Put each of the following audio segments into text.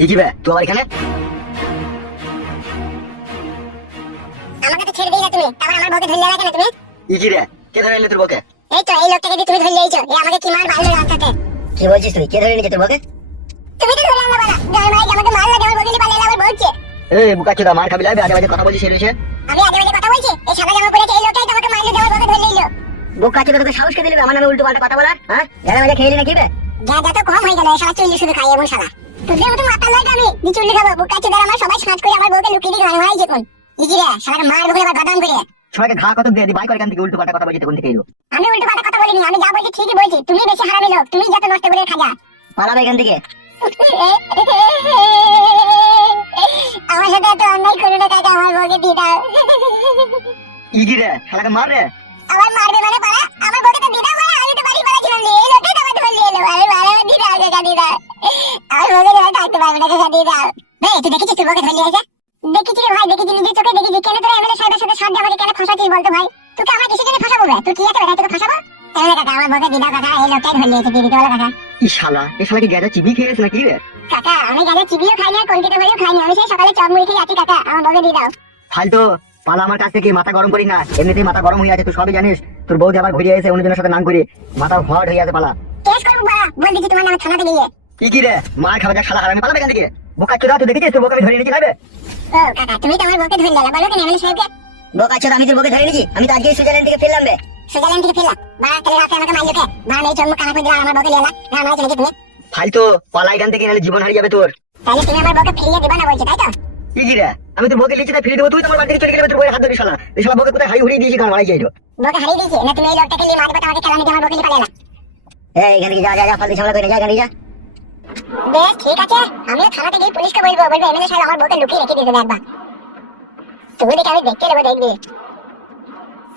ই কি বে তুই আবার এখানে? আমাকে তো ছেড়ে না তুমি তারপর আমার বউকে ধরলে কেন তুমি? ই রে কে ধরে এলে তোর বকে এই তো এই লোকটাকে দিয়ে তুমি ধরলে এইছো এই আমাকে কি মার মারলো রাস্তাতে? কি বলছিস তুই? কে ধরে নিয়েছে তোর বকে তুমি তো ধরে আনলা বাড়া যার মাই আমাকে মারলো? যার বউকে নিয়ে পালিয়ে আবার বলছে এই বুকা চোদা মার খাবি লাগবে আজে বাজে কথা বলছিস রয়েছে আমি আগে বাজে কথা বলছি? এই সাদা জামা পরেছে এই লোকটাই তোমাকে মারলো যার বউকে ধরলে এলো। বুকা চোদা তোকে সাহস কে দিলে আমার নামে উল্টো পাল্টা কথা বলার হ্যাঁ? জানা বাজে খেয়ে না কি বে? যা যা তো কম হয়ে গেল এই শালা চুল্লি শুধু খাই এমন শালা তোদের মতো মাথা লয় আমি? দি চুল্লি খাব বুকা চোদার আমার সবাই সাজ করে আমার বউকে লুকিয়ে দিয়ে গান হয়েছে কোন রে শালাকে মার বলে আবার গদাম করে। সবাইকে ঘা কত দিয়ে বাই করে এখান থেকে উল্টো পাল্টা কথা বলছিস তখন থেকে এলো আমি উল্টো পাল্টা কথা বলিনি আমি যা বলছি ঠিকই বলছি তুমি বেশি হারামি লোক তুমি যত নষ্ট করে খাজা। পালাবে এখান থেকে। আমার সাথে এত অন্যায় করো না কাকা আমার বউকে দিয়ে দাও। ই কি শালাকে মার রে। আমার মারবে মানে পারা আমার ধরলে দিয়ে দিতে বলো কাকা ই শালা এ শালাকে গেজা চিবি খেয়েছে নাকি রে? কাকা আমি গাজা চিবিও খাইনি আর কলকাতা ভরেও খাইনি আমি সেই সকালে চপ মুড়ি খেয়ে আছি কাকা আমার বউকে দিয়ে দাও। ফালতু পালা আমার কাছ থেকে মাথা গরম করি না এমনিতেই মাথা গরম হয়ে আছে তুই সবই জানিস তোর বউ আবার ঘুরিয়ে এসে অন্যজনের সাথে নাম করে মাথা হট হয়ে আছে পালা। কেস করব বাড়া বল দিচ্ছি তোমার নামে থানাতে নিয়ে কি কি রে মার খাবে যা শালা হারামি পালাবে এখান থেকে। বোকা চোদা তুই দেখেছিস তোর বউকে আমি ধরে নিয়েছি খাবে? ও কাকা তুমি তো আমার বউকে ধরে নিলে বলো কেন এমএলএ সাহেবকে? বোকা চোদা আমি তোর বউকে ধরে নিয়েছি আমি তো আজকে সুইজারল্যান্ড থেকে ফিরলাম বে সুইজারল্যান্ড থেকে ফিরলাম। বাড়া তাহলে রাতে আমাকে মারলো কে? বাড়া এই চম্মু কানা করে দিলাম? আমার বউকে এলা না মারছে নাকি তুমি। ফালতু পালা এখান থেকে নাহলে জীবন হারিয়ে যাবে তোর। তাহলে তুমি আমার বউকে ফিরিয়ে দিবা না বলছো তাই তো? আমি তোর বউকে লিখে ফিরে দেবো তুই? তোমার বাড়ি থেকে চলে গেলে তোর বউয়ের হাত ধরে শালা। এই শালা বউকে কোথায় হারিয়ে উড়িয়ে দিয়েছি কারণ মারাই যাইলো। বউকে হারিয়ে দিয়েছি? না তুমি এই লোকটাকে নিয়ে মারবে তো আমাকে কেলানি দিয়ে আমার বউকে নিয়ে পালিয়ে এলা। এই এখান থেকে যা যা যা ফালতু ঝামেলা করে যা এখান থেকে যা। বেশ ঠিক আছে। আমিও থানাতে গিয়ে পুলিশকে বলব বলব এমএলএ সাহেব আমার বউকে লুকিয়ে রেখে দিয়েছে একবার। তুমি দেখে আমি দেখতে নেব দেখবি।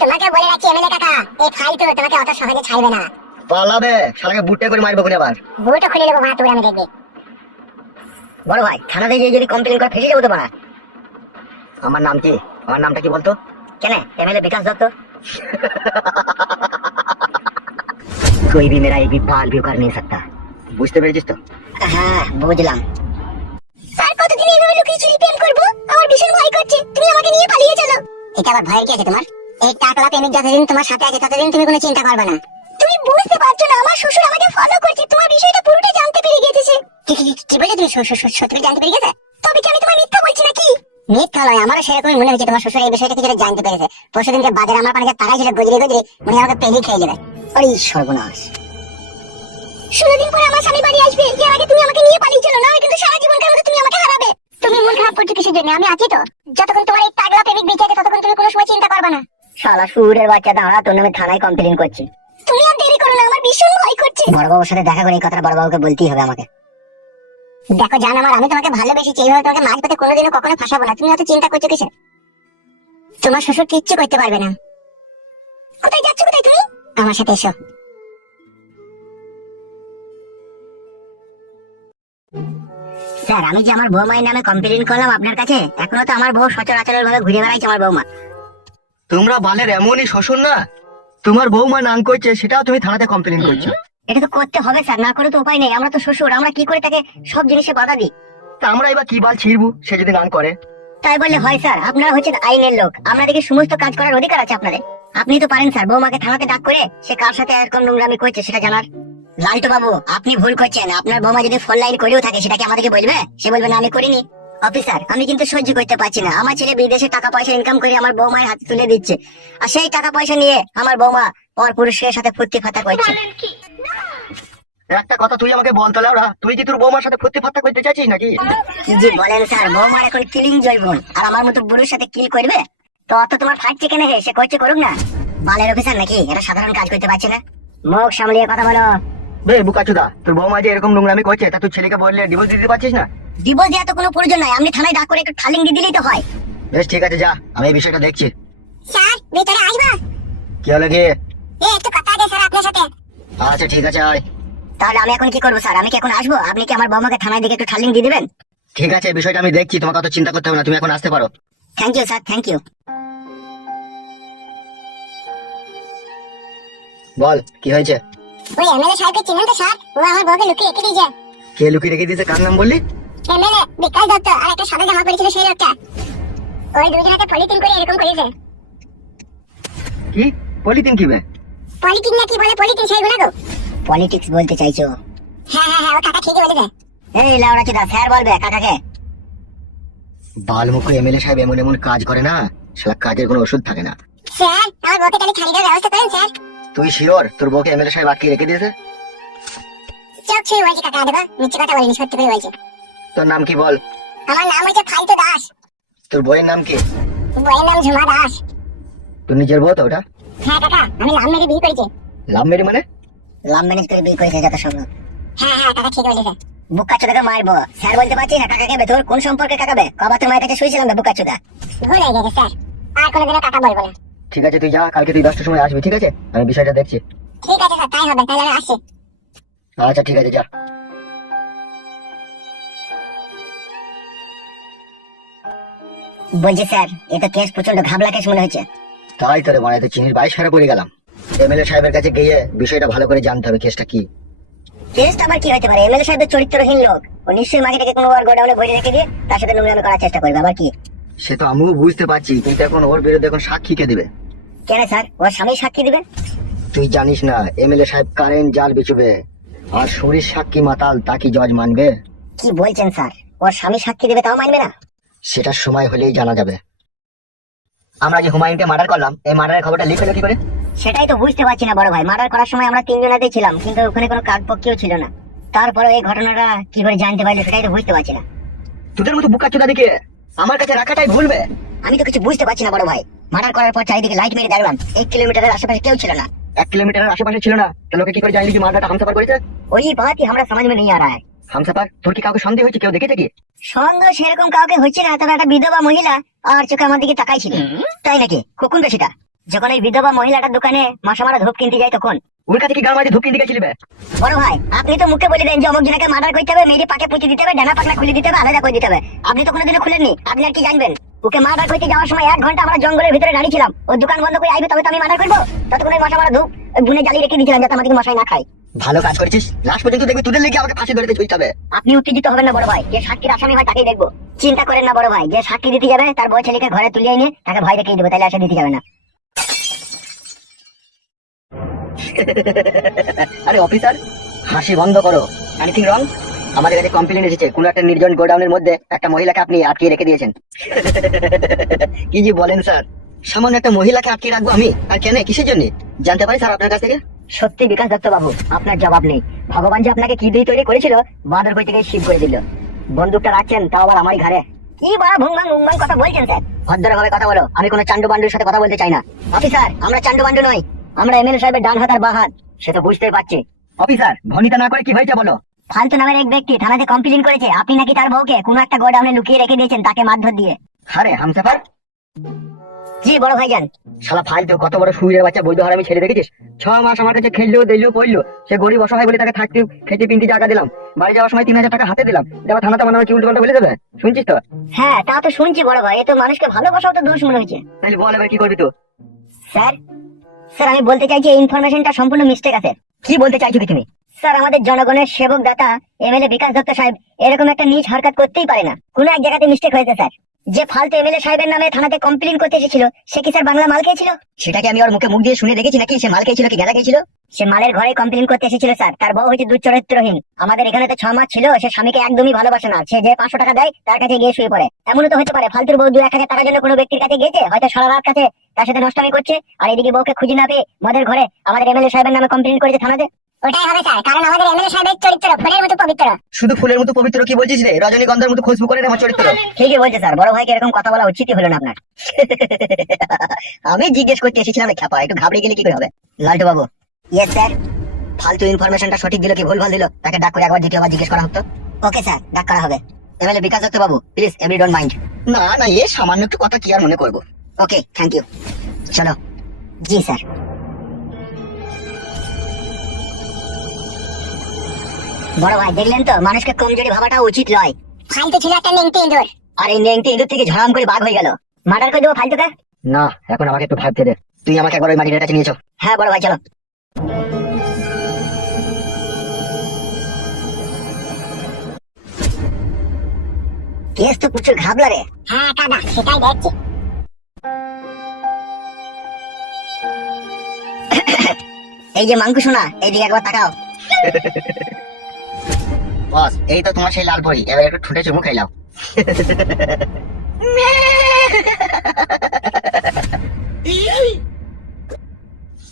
তোমাকে বলে রাখছি এমএলএ কাকা এই ফাইল তো তোমাকে অত সহজে ছাড়বে না পালাবে শালাকে বুটে করে মারবো কোনে আবার বুটো খুলে নেবো মা তোর আমি দেখবি বড় ভাই থানাতে গিয়ে যদি কমপ্লেন করে ফেসে যাবো তো মারা আমার নাম কি আমার নামটা কি বলতো কেন এমএলএ বিকাশ দত্ত कोई भी मेरा एक भी बाल भी उखाड़ नहीं सकता বুঝতে পেরেছিস তো হ্যাঁ বুঝলাম স্যার কতদিন এভাবে লুকিয়ে চুরি প্রেম করবো আমার ভীষণ ভয় করছে তুমি আমাকে নিয়ে পালিয়ে চলো এটা আবার ভয় কি আছে তোমার এই টাকলা প্রেমিক যতদিন তোমার সাথে আছে ততদিন তুমি কোনো চিন্তা করবে না। তুমি বুঝতে পারছ না আমার শ্বশুর আমাকে ফলো করছে তোমার বিষয়টা পুরোটা জানতে পেরে গেছে কি কি কি বলে তুমি? সত্যি জানতে পেরে গেছে? তবে কি আমি তোমার মিথ্যা বলছি নাকি? মিথ্যা নয় আমারও সেরকমই মনে হচ্ছে তোমার শ্বশুর এই বিষয়টা কিছুটা জানতে পেরেছে। পরশুদিনকে বাজারে আমার পানে যে টাকা ছিল গজরে গজরে মনে আমাকে পেলি খেয়ে যাবে আরে সর্বনাশ। ষোলো দিন পরে আমার স্বামী বাড়ি আসবে এর আগে তুমি আমাকে নিয়ে পালিয়ে চলো না কিন্তু সারা জীবনকার মতো তুমি আমাকে হারাবে। তুমি মন খারাপ করছ কিসের জন্য? আমি আছি তো। যতক্ষণ তোমার এই তাগলা প্রেমিক বেঁচে আছে ততক্ষণ তুমি কোনো সময় চিন্তা করবে না। শালা সুরের বাচ্চা দাঁড়া তোর নামে থানায় কমপ্লেন করছি। তুমি আর দেরি করো না আমার ভীষণ ভয় করছে। বড়বাবুর সাথে দেখা করে এই কথাটা বড়বাবুকে বলতেই হবে আমাকে। দেখো জান আমার আমি তোমাকে ভালোবেসেছি এইভাবে তোমাকে মাঝ পথে কোনোদিনও কখনো ফাঁসাবো না। তুমি অত চিন্তা করছ কিসের? তোমার শ্বশুর কিচ্ছু করতে পারবে না। কোথায় যাচ্ছ কোথায় তুমি? আমার সাথে এসো। স্যার আমি যে আমার বৌমায়ের নামে কমপ্লেন করলাম আপনার কাছে এখনও তো আমার বউ সচরাচর ভাবে ঘুরে বেড়াইছে আমার বৌমা। তোমরা বালের এমনই শ্বশুর না? তোমার বৌমা নাম করছে সেটাও তুমি থানাতে কমপ্লেন করছ এটা তো করতে হবে স্যার না করে তো উপায় নেই। আমরা তো শ্বশুর আমরা কি করে তাকে সব জিনিসে বাধা দিই? তা আমরা এবার কি বাল ছিড়বো? সে যদি নাম করে। তাই বললে হয় স্যার আপনারা হচ্ছেন আইনের লোক। আপনাদেরকে সমস্ত কাজ করার অধিকার আছে আপনাদের। আপনি তো পারেন স্যার বৌমাকে থানাতে ডাক করে সে কার সাথে এরকম নোংরামি করছে সেটা জানার। লালটু বাবু আপনি ভুল করছেন। আপনার বৌমা যদি ফোন লাইন করেও থাকে সেটা কি আমাদেরকে বলবে? সে বলবে না আমি করিনি। অফিসার আমি কিন্তু সহ্য করতে পারছি না। আমার ছেলে বিদেশে টাকা পয়সা ইনকাম করে আমার বৌমায়ের হাতে তুলে দিচ্ছে। আর সেই টাকা পয়সা নিয়ে আমার বৌমা পর পুরুষের সাথে ফুর্তি ফাতা করছে। একটা কথা তুই আমাকে বলতো লাউরা তুই কি তোর বৌমার সাথে ফুর্তি ফাত্তা করতে চাইছিস নাকি? কি যে বলেন স্যার বৌমার এখন কিলিং জয়বন আর আমার মতো বুড়োর সাথে কিল করবে? তো অত তোমার ফাটছে কেন হে? সে করছে করুক না। বালের অফিসার নাকি? এটা সাধারণ কাজ করতে পারছে না। মুখ সামলিয়ে কথা বলো। বে বুকাচুদা তোর বৌমা যে এরকম নোংরামি করছে তা তুই ছেলেকে বললে ডিভোর্স দিতে পারছিস না? ডিভোর্স দেওয়া তো কোনো প্রয়োজন নাই। আপনি থানায় ডাক করে একটু ঠালিং দিয়ে দিলেই তো হয়। বেশ ঠিক আছে যা। আমি এই বিষয়টা দেখছি। স্যার ভিতরে আসবা। কি হলো কি এ একটু কথা আছে স্যার আপনার সাথে। আচ্ছা ঠিক আছে আয়। তাহলে আমি এখন কি করব স্যার? আমি কি এখন আসব? আপনি কি আমার বৌমাকে থানায় দিকে একটু ঠালিং দিয়ে দিবেন? ঠিক আছে এই বিষয়টা আমি দেখছি। তোমাকে অত চিন্তা করতে হবে না তুমি এখন আসতে পারো। Thank you sir thank you বল কি হয়েছে? ওই এমএলএ সাহেবকে চিনেন তো স্যার? ও আমার বউকে লুকিয়ে রেখে দিয়েছে। কে লুকিয়ে রেখে দিয়েছে? কার নাম বললি? এমএলএ বিকাশ দত্ত আর একটা সাদা জামা পরেছিল সেই লোকটা। ওই দুজনকে পলিথিন করে এরকম করেছে। কি? পলিথিন কি বে পলিথিন না কি বলে পলিথিন গো পলিটিক্স বলতে চাইছো? হ্যাঁ হ্যাঁ হ্যাঁ ও কাকা ঠিকই বলেছে। এই লাউড়া চিদা স্যার বলবে কাকাকে। বালমুখ এমএলএ সাহেব এমন এমন কাজ করে না সেটা কাজের কোনো ওষুধ থাকে না। স্যার আমার বউকে দেওয়ার ব্যবস্থা করেন স্যার। তুই শিওর তোর বউকে এমএলএ সাহেব আটকে রেখে দিয়েছে? চোখ ছুঁয়ে বলছি কাকা দেবো মিথ্যে কথা বলিনি সত্যি করে বলছি। তোর নাম কি বল? আমার নাম হচ্ছে ফালতু দাস। তোর বইয়ের নাম কি? বইয়ের নাম ঝুমা দাস। তোর নিজের বউ তো ওটা? হ্যাঁ কাকা আমি লাভ মেরে বিয়ে করেছি। লাভ মেরি মানে? লাভ ম্যানেজ করে বিয়ে করেছে যত সম্ভব। হ্যাঁ হ্যাঁ কাকা ঠিক বলেছে। বুকাচোদাকে মারবো স্যার বলতে পারছি না কাকাকে বেতর কোন সম্পর্কে কাকাবে? কবা তোর মায়ের কাছে শুয়েছিলাম বে বুকাচোদা ভুল হয়ে গেছে স্যার। আর কোনোদিনও কাকা বলব না। ঠিক আছে তুই যা কালকে তুই দশটার সময় আসবি ঠিক আছে? আমি বিষয়টা দেখছি। ঠিক আছে স্যার তাই হবে তাহলে আমি আসছি। আচ্ছা ঠিক আছে যা। বলছি স্যার এ তো কেস প্রচণ্ড ঘাবলা কেস মনে হচ্ছে। তাই তোরে মানে তো চিনির বাইশ খারাপ পড়ে গেলাম। এমএলএ সাহেবের কাছে গিয়ে বিষয়টা ভালো করে জানতে হবে কেসটা কি? কেসটা আবার কি হতে পারে? এমএলএ সাহেবের চরিত্রহীন লোক। ও নিশ্চয়ই মাকে থেকে কোনো আর গোডাউনে ভরে রেখে দিয়ে তার সাথে নোংরামি করার চেষ্টা করবে আবার কি? সে তো আমিও বুঝতে পারছি কিন্তু এখন ওর বিরুদ্ধে এখন সাক্ষী কে দিবে? কেন স্যার? ওর স্বামী সাক্ষী দিবে? তুই জানিস না এমএলএ সাহেব কারেন্ট জাল বিচুবে আর শরীর সাক্ষী মাতাল তা কি জজ মানবে? কি বলছেন স্যার? ওর স্বামী সাক্ষী দিবে তাও মানবে না? সেটা সময় হলেই জানা যাবে। আমরা যে হুমায়ুনকে মার্ডার করলাম এই মার্ডারের খবরটা লিখে কি করে? সেটাই তো বুঝতে পারছি না বড় ভাই। মার্ডার করার সময় আমরা তিনজনাতেই ছিলাম কিন্তু ওখানে কোনো কাকপক্ষীও ছিল না। তারপরে এই ঘটনাটা কি করে জানতে পারল সেটাই তো বুঝতে পারছি না। তোদের মতো বুকা চোদা দেখে আমার কাছে রাখাটাই ভুলবে আমি তো কিছু বুঝতে পারছি না বড় ভাই। মার্ডার করার পর চারিদিকে লাইট মেরে দেখলাম এক কিলোমিটারের আশেপাশে কেউ ছিল না। এক কিলোমিটারের আশেপাশে ছিল না। তো লোকে কি করে জানলি যে মার্ডারটা হামসাফার করেছে? ওই বাতি আমরা সমাজ মে নেই আ রা হ্যায় है হামসাফার তোর কি কাউকে সন্দেহ হয়েছে? কেউ দেখেছে কি? সন্দেহ সেরকম কাউকে হচ্ছে না তবে একটা বিধবা মহিলা আর চোখে আমার দিকে তাই নাকি? কখন সেটা? যখন এই বিধবা মহিলাটার দোকানে মাসা মারা ধূপ কিনতে যায় তখন। ওর কাছে কি গাল মাঝে ধুকিয়ে দিকে ছিলবে বড় ভাই আপনি তো মুখে বলে দেন যে অমুক জনকে মার্ডার করতে হবে মেয়েটি পাকে পুঁতে দিতে হবে ডানা পাকনা খুলে দিতে হবে আলাদা করে দিতে হবে। আপনি তো কোনোদিনও খুলেননি আপনি আর কি জানবেন? ওকে মার্ডার করতে যাওয়ার সময় এক ঘণ্টা আমরা জঙ্গলের ভিতরে দাঁড়িয়ে ছিলাম। ওর দোকান বন্ধ করে আইবে তবে তো আমি মার্ডার করব? ততক্ষণ ওই মশা মারা ধূপ বুনে জ্বালিয়ে রেখে দিয়েছিলাম যাতে আমাদেরকে মশাই না খায়। ভালো কাজ করেছিস? লাস্ট পর্যন্ত দেখবি তোদের লেগে আমাকে ফাঁসি ধরতে ছুটতে হবে। আপনি উত্তেজিত হবেন না বড় ভাই। যে সাক্ষীর আসামি হয় তাকেই দেখব। চিন্তা করেন না বড় ভাই। যে সাক্ষী দিতে যাবে তার বই ছেলেকে ঘরে তুলিয়ে নিয়ে তাকে ভয় দেখিয়ে দেবে তাহলে আসে দিতে যাবে না। আরে অফিসার হাসি বন্ধ করো। এনিথিং রং আমাদের কাছে কমপ্লেন এসেছে। কোন একটা নির্জন গোডাউনের মধ্যে একটা মহিলাকে আপনি আটকে রেখে দিয়েছেন। কি জি বলেন স্যার। সামান্য একটা মহিলাকে আটকে রাখব আমি? আর কেন? কিসের জন্য? জানতে পারি স্যার আপনার কাছ থেকে? সত্যি বিকাশ দত্ত বাবু আপনার জবাব নেই। ভগবান যে আপনাকে কি দিয়ে তৈরি করেছিল, বাদর কই থেকে শিব করে দিল। বন্দুকটা রাখছেন, তাও আবার আমারই ঘরে। কি বড় ভুংবাং উংবাং কথা বলছেন, স্যার? ভদ্রভাবে কথা বলো, আমি কোনো চান্ডু বান্ডুর সাথে কথা বলতে চাই না। অফিসার, আমরা চান্ডু বান্ডু নই। আমরা এমএলএ সাহেবের ডান হাত আর বাঁ হাত। সে তো বুঝতেই পারছি। অফিসার, ভনিতা না করে কি হয়েছে বলো? ফালতু নামের এক ব্যক্তি থানাতে কমপ্লেন করেছে। আপনি নাকি তার বউকে কোনো একটা গোডাউনে লুকিয়ে রেখে দিয়েছেন তাকে মারধর দিয়ে। আরে, হামসাফার! জি বড় ভাইজান? শালা ফালতু কত বড় বাচ্চা বৈধ হারামি ছেড়ে দেখেছিস? ছ মাস আমার কাছে খেললো দিলো পড়ল। সে গরিব অসহায় বলে তাকে থাকতে খেতে পিনতে জায়গা দিলাম। বাড়ি যাওয়ার সময় তিন হাজার টাকা হাতে দিলাম। থানাতে মানে কি উল্টো পাল্টা বলে দেবে? শুনছিস তো? হ্যাঁ তা তো শুনছি বড় ভাই। এ তো মানুষকে ভালোবাসাও তো দোষ মনে হয়েছে তাহলে বল এবার কি করবি তো স্যার স্যার আমি বলতে চাইছি এই ইনফরমেশনটা সম্পূর্ণ মিস্টেক আছে। কি বলতে চাইছো কি তুমি? স্যার আমাদের জনগণের সেবক দাতা এমএলএ বিকাশ দত্ত সাহেব এরকম একটা নিজ হরকত করতেই পারে না। কোনো এক জায়গাতে মিস্টেক হয়েছে স্যার। যে ফালতু এমএলএ সাহেবের নামে থানাতে কমপ্লেন করতে এসেছিল সে কি স্যার বাংলা মাল খেয়েছিল? সেটাকে আমি ওর মুখে মুখ দিয়ে শুনে দেখেছি নাকি? সে মাল খেয়েছিল কি গেলা খেয়েছিল? সে মালের ঘরে কমপ্লেন করতে এসেছিল স্যার। তার বউ হচ্ছে দুচরিত্রহীন আমাদের এখানে তো ছ মাস ছিল সে স্বামীকে একদমই ভালোবাসে না। সে যে পাঁচশো টাকা দেয় তার কাছে গিয়ে শুয়ে পড়ে। এমনও তো হতে পারে ফালতুর বউ দু এক হাজার টাকার জন্য কোনো ব্যক্তির কাছে গেছে হয়তো সারা রাত কাছে তার সাথে নষ্টামি করছে আর এদিকে বউকে খুঁজে না পেয়ে মদের ঘরে আমাদের এমএলএ সাহেবের নামে কমপ্লেন করেছে থানাতে। ওটাই হবে স্যার কারণ আমাদের এমএলএ সাহেবের চরিত্র ফুলের মতো পবিত্র। শুধু ফুলের মতো পবিত্র কি বলছিস রে? রজনীগন্ধার মতো খুশবু করে আমার চরিত্র। ঠিকই বলছে স্যার বড় ভাইকে এরকম কথা বলা উচিতই হলো না আপনার। আমি জিজ্ঞেস করতে এসেছিলাম খ্যাপা একটু ঘাবড়ে গেলে কি করে হবে? লালটু বাবু ইয়েস স্যার ফালতু ইনফরমেশনটা সঠিক দিল কি ভুল ভালো দিল? তাকে ডাক করে একবার দ্বিতীয়বার জিজ্ঞেস করা হতো ওকে স্যার ডাক করা হবে। MLA Bikash Dutta Babu please এমনি ডোন্ট মাইন্ড না না এ সামান্য একটু কথা কি আর মনে করব? ওকে থ্যাংক ইউ চলো। জি স্যার বড় ভাই দেখলেন তো? মানুষকে কমজোরি ভাবাটা উচিত নয়। ফালতু ছিল একটা নেংটি ইঁদুর। আর এই নেংটি ইঁদুর থেকে ঝড়াম করে বাঘ হয়ে গেল। মার্ডার করে দেবো ফালতুকে? না এখন আমাকে একটু ভাবতে দে তুই আমাকে একবার ওই মাটির কাছে নিয়েছো হ্যাঁ বড় ভাই চলো। কেস তো প্রচুর ঘাবলা রে। হ্যাঁ কাদা সেটাই দেখছি। এই যে মাংকু শোনা এইদিকে একবার তাকাও। বস এই তো তোমার সেই লাল পরি এবার একটু ঠুটে চুমু খাইলাও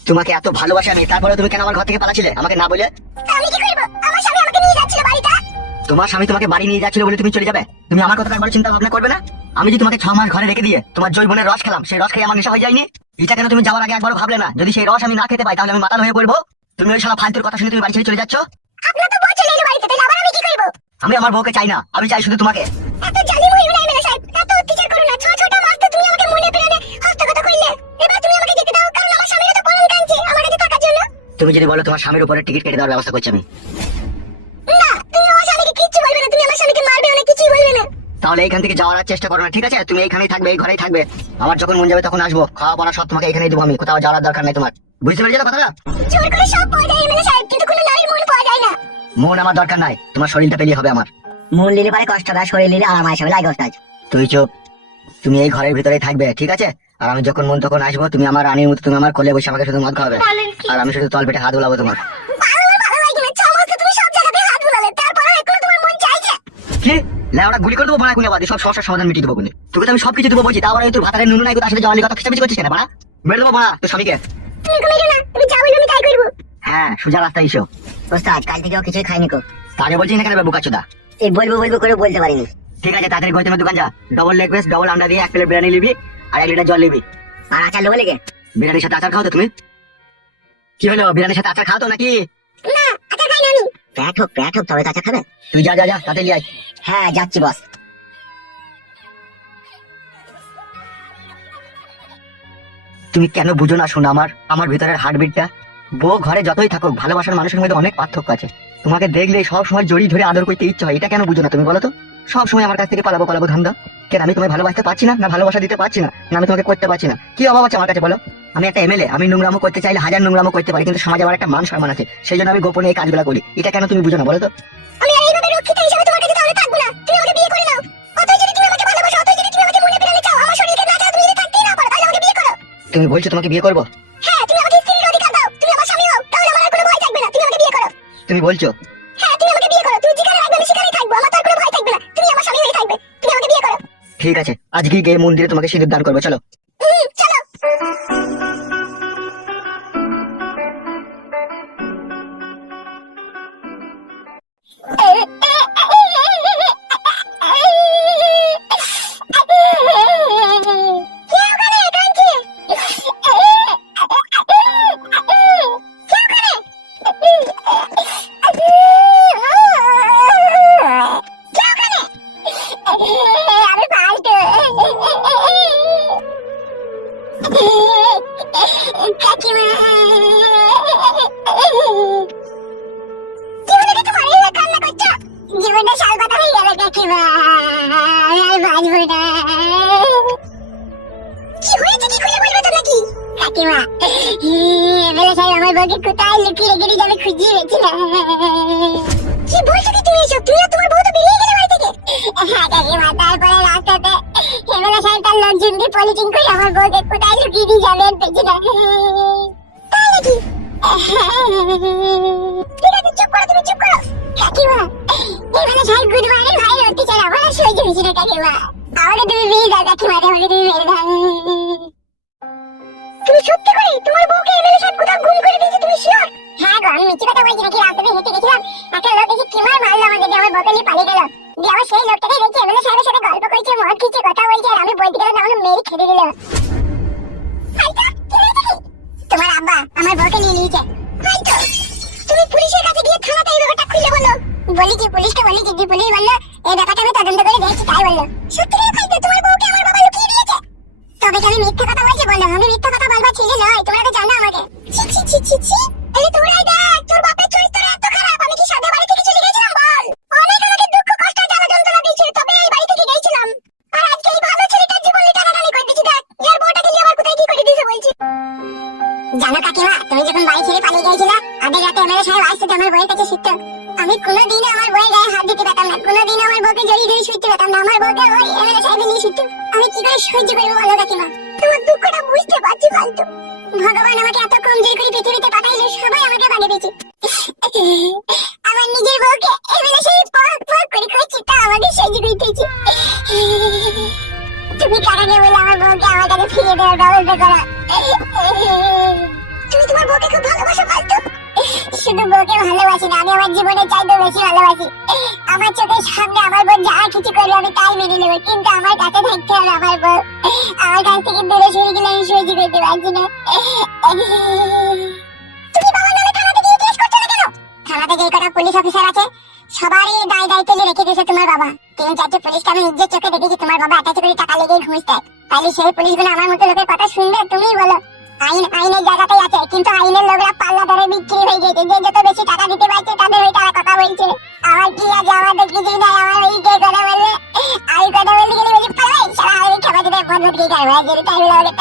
তোমাকে এত ভালোবাসা আমি তারপরে তুমি কেন আমার ঘর থেকে পালাছিলে আমাকে না বলে? আমি কি করব? আমার স্বামী আমাকে নিয়ে যাচ্ছিল বাড়িটা। তোমার স্বামী তোমাকে বাড়ি নিয়ে যাচ্ছিল বলে তুমি চলে যাবে? তুমি আমার কথা একবার চিন্তা ভাবনা করবে না? আমি যে তোমাকে ছ মাস ঘরে রেখে দিয়ে তোমার জৈবনের রস খেলাম সেই রস খেয়ে আমার নেশা হয়ে যায়নি? এটা কেন তুমি যাওয়ার আগে একবার ভাবলে না? যদি সেই রস আমি না খেতে পাই তাহলে আমি মাতাল হয়ে পড়ব? তুমি ওই শালা ফালতুর কথা শুনে তুমি বাড়ি ছেড়ে চলে যাচ্ছ? আপনার তো বউ চলে এলো বাড়িতে তাহলে আবার আমি কি করব আমি আমার বউকে চাই না আমি চাই শুধু তোমাকে। এত জালিম হইও না এমএলএ সাহেব এত অত্যাচার করো না। ছ ছটা মাস তো তুমি আমাকে মনে প্রাণে হস্তগত করলে। এবার তুমি আমাকে যেতে দাও কারণ আমার স্বামীর তো পরম কাঁদছে আমার কাছে থাকার জন্য। তুমি যদি বলো তোমার স্বামীর উপরে টিকিট কেটে দেওয়ার ব্যবস্থা করছি আমি। না তুমি আমার স্বামীকে কিচ্ছু বলবে না। তুমি আমার স্বামীকে মারবে না কিছুই বলবে না। তাহলে এইখান থেকে যাওয়ার চেষ্টা করো না ঠিক আছে? তুমি এইখানেই থাকবে এই ঘরেই থাকবে। আমার যখন মন যাবে তখন আসব। খাওয়া পড়া সব তোমাকে এখানেই দেবো আমি কোথাও যাওয়ার দরকার নাই তোমার। বুঝতে পেরেছ কথাটা? জোর করে সব পাওয়া যায় সাহেব। মন আমার দরকার নাই। তোমার শরীরটা পেলেই হবে আমার। মন লিলে পারে কষ্ট হবে শরীর লিলে আরাম আসবে লাগে ওস্তাদ। তুই চুপ। তুমি এই ঘরের ভিতরেই থাকবে ঠিক আছে? আর আমি যখন মন তখন আসব তুমি আমার রানীর মতো তুমি আমার কোলে বসে আমাকে শুধু মদ খাওয়াবে। আর আমি শুধু তল পেটে হাত উলাবো তোমার। ভালো আমার ভালো লাগে না ছ মাস তো তুমি সব জায়গাতে হাত বুলালে তারপরে এখনও তোমার মন চাইছে কি? লেওড়া গুলি করে দেবো বাড়া কুনে বাদে সব সমস্যার সমাধান মিটিয়ে দেবো কুনে তোকে তো আমি সব কিছু দেবো বলছি তারপরে তুই ভাতারের নুনু নাই কোথাও সাথে জলি কথা খিচামিচি করছিস কেন বাড়া? মেরে দেবো বাড়া তোর স্বামীকে। তুমি ঘুমিয়ে না তুমি যা বলবে করব। হ্যাঁ সোজা রাস্তায় এসো। ওস্তাদ কাল থেকেও কিছুই খাইনি কো তাহলে বলছি না কেন বুকাচুদা এই বলব বলব করে বলতে পারিনি। ঠিক আছে তাড়াতাড়ি গৌতমের দোকান যা। ডবল লেগ পিস ডবল আন্ডা দিয়ে এক প্লেট বিরিয়ানি নিবি আর এক লিটার জল নিবি। আর আচার লোক লেগে বিরিয়ানির সাথে আচার খাও তো তুমি। কি হলো বিরিয়ানির সাথে আচার খাও তো নাকি? না আচ্ছা খাই না আমি। প্যাট হোক প্যাট হোক তবে তো আচার খাবে। তুই যা যা যা তাতে নিয়ে আয়। হ্যাঁ যাচ্ছি বস। তুমি কেন বুঝো না শোনো আমার আমার ভিতরের হার্টবিটটা বউ ঘরে যতই থাকুক ভালোবাসার মানুষের মধ্যে অনেক পার্থক্য আছে। তোমাকে দেখলে সব সময় জড়িয়ে ধরে আদর করতে ইচ্ছে হয়। এটা কেন বুঝো না তুমি বলো তো? সব সময় আমার কাছ থেকে পালাবো পালাবো ধান্দা। কেন আমি তোমায় ভালোবাসতে পারছি না? না ভালোবাসা দিতে পারছি না? না আমি তোমাকে করতে পারছি না। কি অভাব আছে আমার কাছে বলো? আমি একটা এমএলএ আমি নোংরামো করতে চাইলে হাজার নোংরামো করতে পারি কিন্তু সমাজে আমার একটা মান সম্মান আছে। সেই জন্য আমি গোপনে এই কাজগুলো করি। এটা কেন তুমি বুঝো না বলো তো? আমি আর এইভাবে রক্ষিত হিসেবে তোমার কাছে তাহলে থাকব না। তুমি আমাকে বিয়ে করে নাও অতই যদি তুমি আমাকে ভালোবাসো অতই যদি তুমি আমাকে মনে প্রাণে চাও আমার শরীরকে না চাও তুমি যদি থাকতেই না পারো তাহলে আমাকে বিয়ে করো। তুমি বলছো তোমাকে বিয়ে করব? তুমি বলছো? হ্যাঁ তুমি আমাকে বিয়ে করো। তুমি যেখানে রাখবে আমি সেখানেই থাকব। আমার তার কোনো ভয় থাকবে না। তুমি আমার স্বামী হয়ে থাকবে। তুমি আমাকে বিয়ে করো। ঠিক আছে আজকে গিয়ে মন্দিরে তোমাকে সিঁদুর দান করব চলো। না কি হয়েছে? কি খুলে বলবে তো নাকি কাকিমা এমএলএ সাহেব আমার বউকে কোথায় লুকিয়ে রেখে দিয়ে আমি খুঁজিয়ে পেয়েছিলাম কি বলছো কি তুমি এসব? তুমি আর তোমার বউ তো বেরিয়ে গেলে বাড়ি থেকে? হ্যাঁ কাকিমা তারপরে রাস্তাতে এমএলএ সাহেব তার লোকজন দিয়ে পলিটিং করে আমার বউকে কোথায় লুকিয়ে দিয়ে যাবেন পেয়েছিলাম তাই নাকি? ঠিক আছে চুপ করো তুমি চুপ করো। কাকিমা এমএলএ সাহেব গুড মর্নিং ভাই অত্যাচার আমার আর সহ্য হয়েছিল কাকিমা। আমাকে তুমি মেরে দাও কাকিমা আমাকে তুমি মেরে দাও। তুমি সত্যি করে? তোমার বউকে এমএলএ সাহেব কোথাও গুম করে দিয়েছে, তুমি শিওর হ্যাঁ গো, আমি মিথ্যে কথা বলছি নাকি? রাস্তাতে হেঁটে গেছিলাম, একটা লোক এসে কিমার মারলো আমাকে দিয়ে, আমার বউকে নিয়ে পালিয়ে গেল। দিয়ে আমার সেই লোকটাকে দেখে এমএলএ সাহেবের সাথে গল্প করছে, মদ খেয়েছে, কথা বলছে, আর আমি বলতে গেলাম আমাকে মেরে খেতে দিল। তোমার আব্বা আমার বউকে নিয়ে নিয়েছে। তুমি পুলিশের কাছে গিয়ে থানাতে এই ব্যাপারটা খুলে বলো। বলি কি পুলিশকে বলি কি পুলিশ বলল এই ব্যাপারটা আমি তদন্ত করে দেখছি, তাই বলল। সত্যি ভাইতো তোমার বউকে আমার বাবা লুকিয়ে দিয়েছে? তবে আমি মিথ্যা কথা বলছি বললাম আমি মিথ্যা কথা বলবার ছেলে নয়, তোমরা তো জানো আমাকে। ছি ছি ছি ছি ছি। বউকে জড়িয়ে ধরে শুইতে পারতাম না। আমার বউকে ওই এমএলএ সাহেব নিয়ে শুধু আমি কি করে সহ্য করব বলো কাকিমা? তোমার দুঃখটা বুঝতে পারছি ফালতু। ভগবান আমাকে এত কমজোরি করে পৃথিবীতে পাঠাইলো, সবাই আমাকে পেয়েছে। আমার নিজের বউকে এমএলএ সাহেব পক পক করে খুঁজছে তা আমাকে সহ্য করতেছে তুমি কারাগে বলে আমার বউকে আমার কাছে ফিরিয়ে দেওয়ার ব্যবস্থা করো? তুমি তোমার বউকে খুব ভালোবাসো, ফালতু। শুধু বউকে ভালোবাসি না, আমি আমার জীবনে চাইতে বেশি ভালোবাসি। আমার চোখের সামনে আমার বোন যা কিছু করবে আমি তাই মেনে নেব, কিন্তু আমার কাছে থাকতে হবে আমার বউ। আমার কাছ থেকে দূরে সরে গেলে আমি সহ্য করতে পারছি না। তুমি সবারই রেখে তিন চারটে নিজের চোখে আমার মতো লোকের কথা শুনবে, তুমিই বলো। আইন, আইনের জায়গাতেই আছে, কিন্তু আইনের লোকরা পাল্লা ধরে বিক্রি হয়ে গেছে। যে যত বেশি টাকা দিতে পারছে, তাদের ওই টাকা কথা বলছে। আমার কি আছে? আমাদের কিছুই নাই আমার ওই কে কথা বললে আমি কথা বলতে গেলে বলি পালাই সারা আমি খাবার দিতে বন্ধ দিয়ে খাই ভাই যেটা তাই বলে আমাকে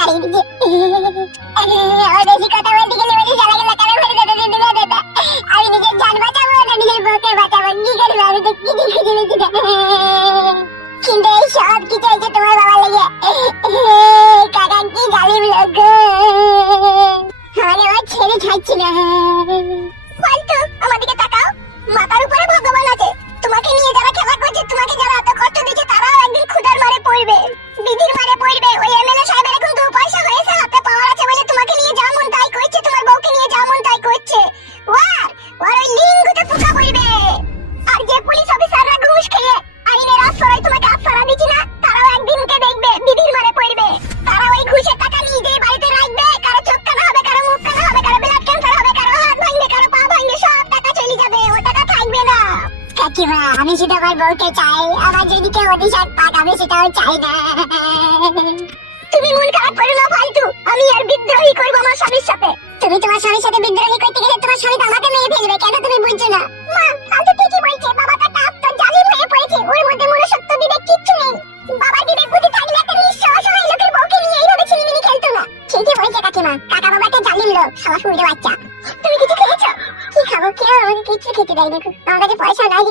শুধু চাই আমার যদি কেউ অভিশাপ পাক আমি সেটাও চাই না। তুমি মন খারাপ করো না ফালতু। আমি আর বিদ্রোহী করব আমার স্বামীর সাথে। তুমি তোমার স্বামীর সাথে বিদ্রোহী করতে গেলে তোমার স্বামী তো আমাকে মেরে ফেলবে কেন তুমি বুঝছ না? মা ফালতু ঠিকই বলছে বাবাটা টাপ তো জালিম হয়ে পড়েছে ওর মধ্যে মনুষ্যত্ব বিবেক কিচ্ছু নেই। বাবা বিবেক বুদ্ধি থাকলে একটা নিঃস্ব অসহায় লোকের বউকে নিয়ে এইভাবে ছিনিমিনি খেলতো না। ঠিকই বলছে কাকিমা কাকা বাবা একটা জালিম লোক সারা সুবিধে বাচ্চা। তুমি কিছু খেয়েছো? কি খাব কেউ আমাকে কিছু খেতে দেয়নি। আমার কাছে পয়সা নাই